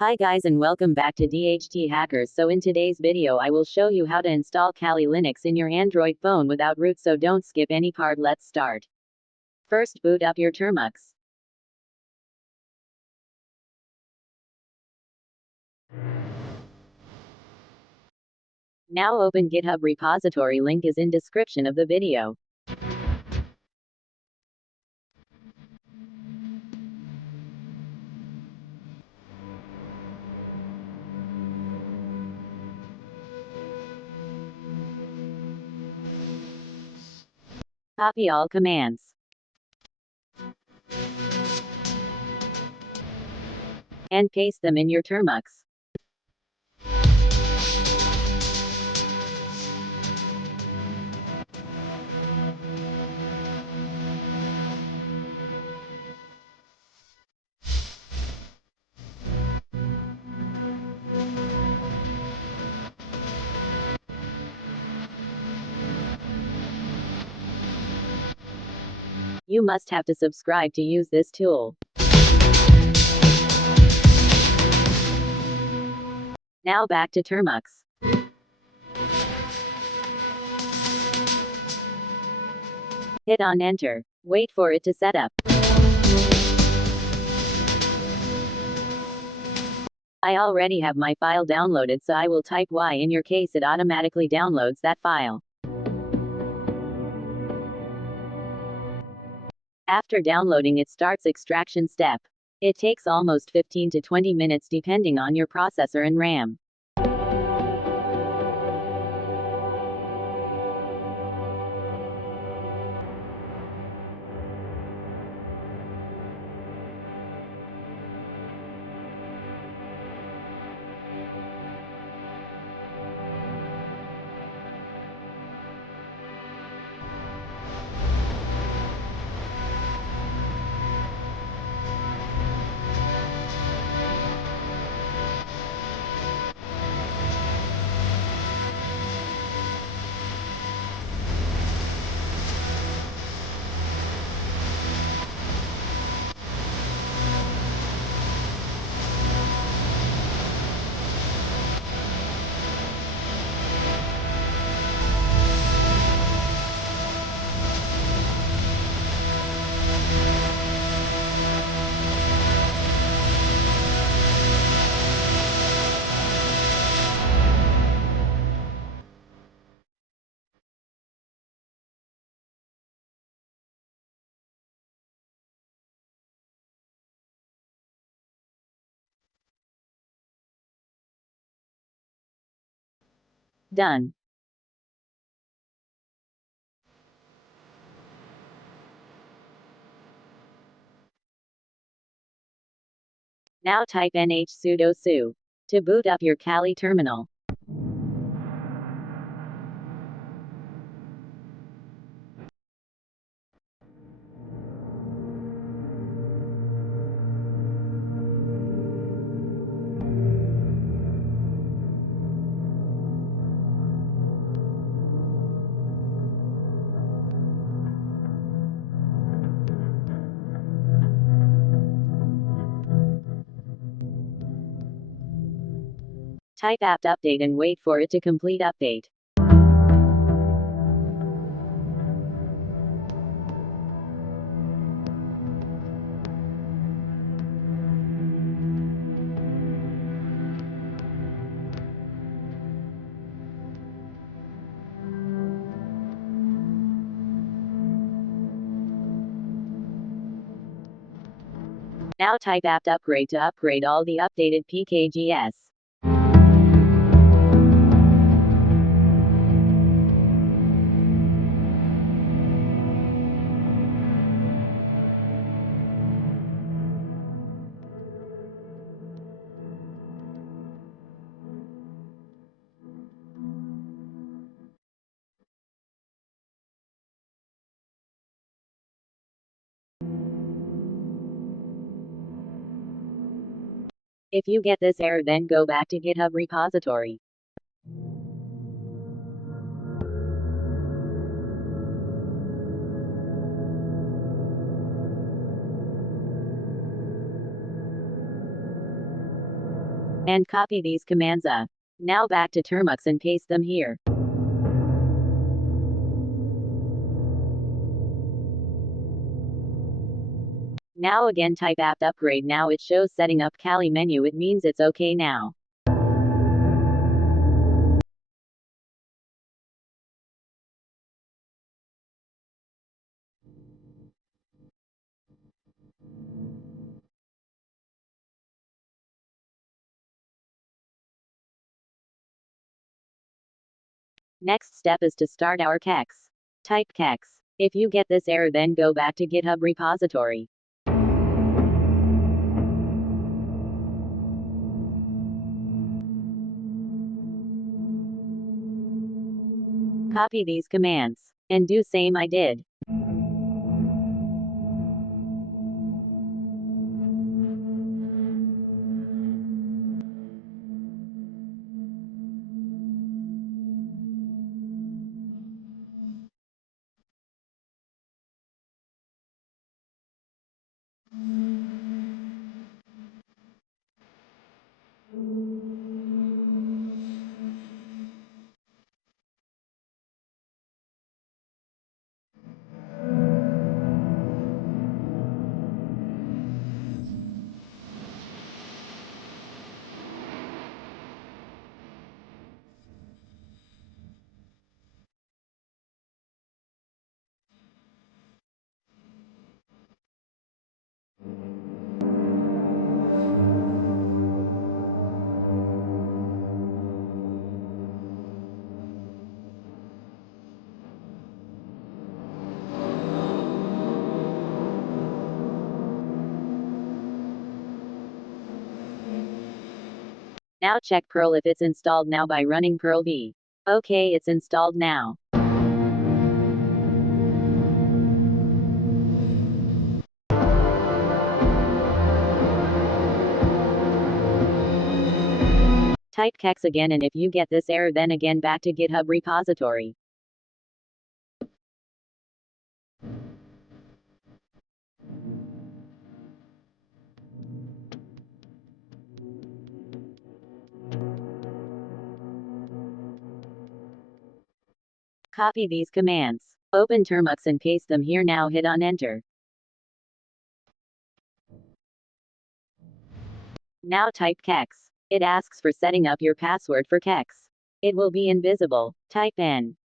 Hi guys and welcome back to DHT-HACKERS. So in today's video I will show you how to install Kali Linux in your Android phone without root, so don't skip any part. Let's start. First, boot up your termux. Now open GitHub repository, link is in description of the video. Copy all commands and paste them in your termux. You must have to subscribe to use this tool. Now back to termux. Hit on enter. Wait for it to set up. I already have my file downloaded, so I will type Y. In your case it automatically downloads that file. After downloading it starts extraction step. It takes almost 15 to 20 minutes depending on your processor and RAM. Done. Now type nh sudo su to boot up your Kali terminal. Type apt update and wait for it to complete update. Now type apt upgrade to upgrade all the updated pkgs. If you get this error, then go back to GitHub repository. And copy these commands up. Now back to termux and paste them here. Now again type apt upgrade. Now it shows setting up Kali menu. It means it's okay now. Next step is to start our kex. Type kex. If you get this error, then go back to GitHub repository. Copy these commands. And do same I did. Now check Perl if it's installed now by running Perl v. Okay, it's installed now. Type kex again, and if you get this error, then again back to GitHub repository. Copy these commands. Open termux and paste them here. Now hit on enter. Now type kex. It asks for setting up your password for kex. It will be invisible. Type in.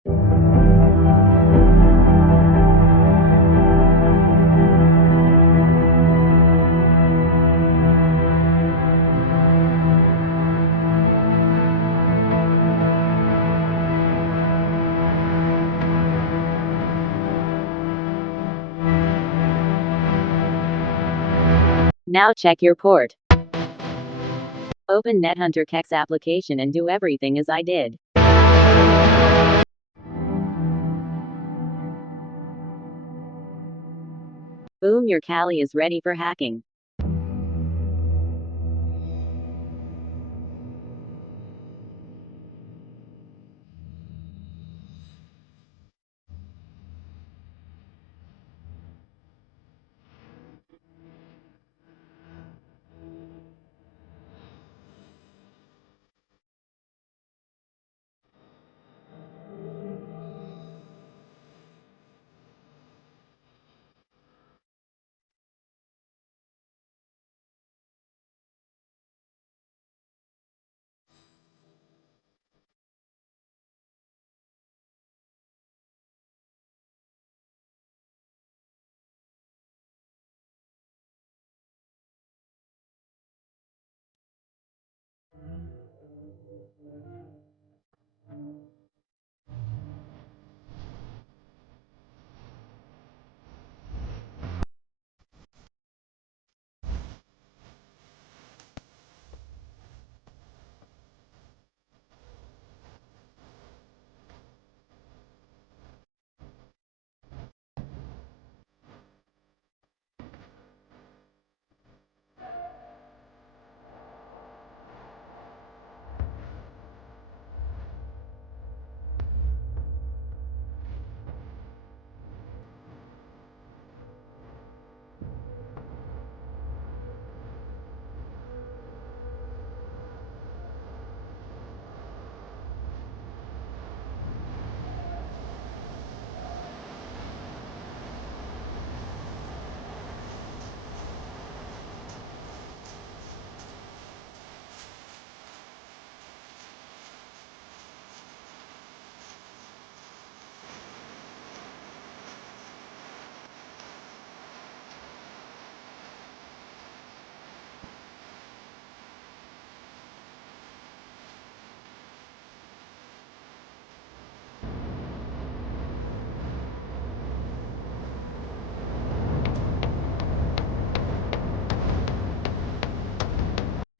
Now check your port. Open NetHunter kex application and do everything as I did. Boom, your Kali is ready for hacking.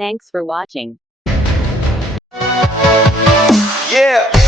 Thanks for watching. Yeah.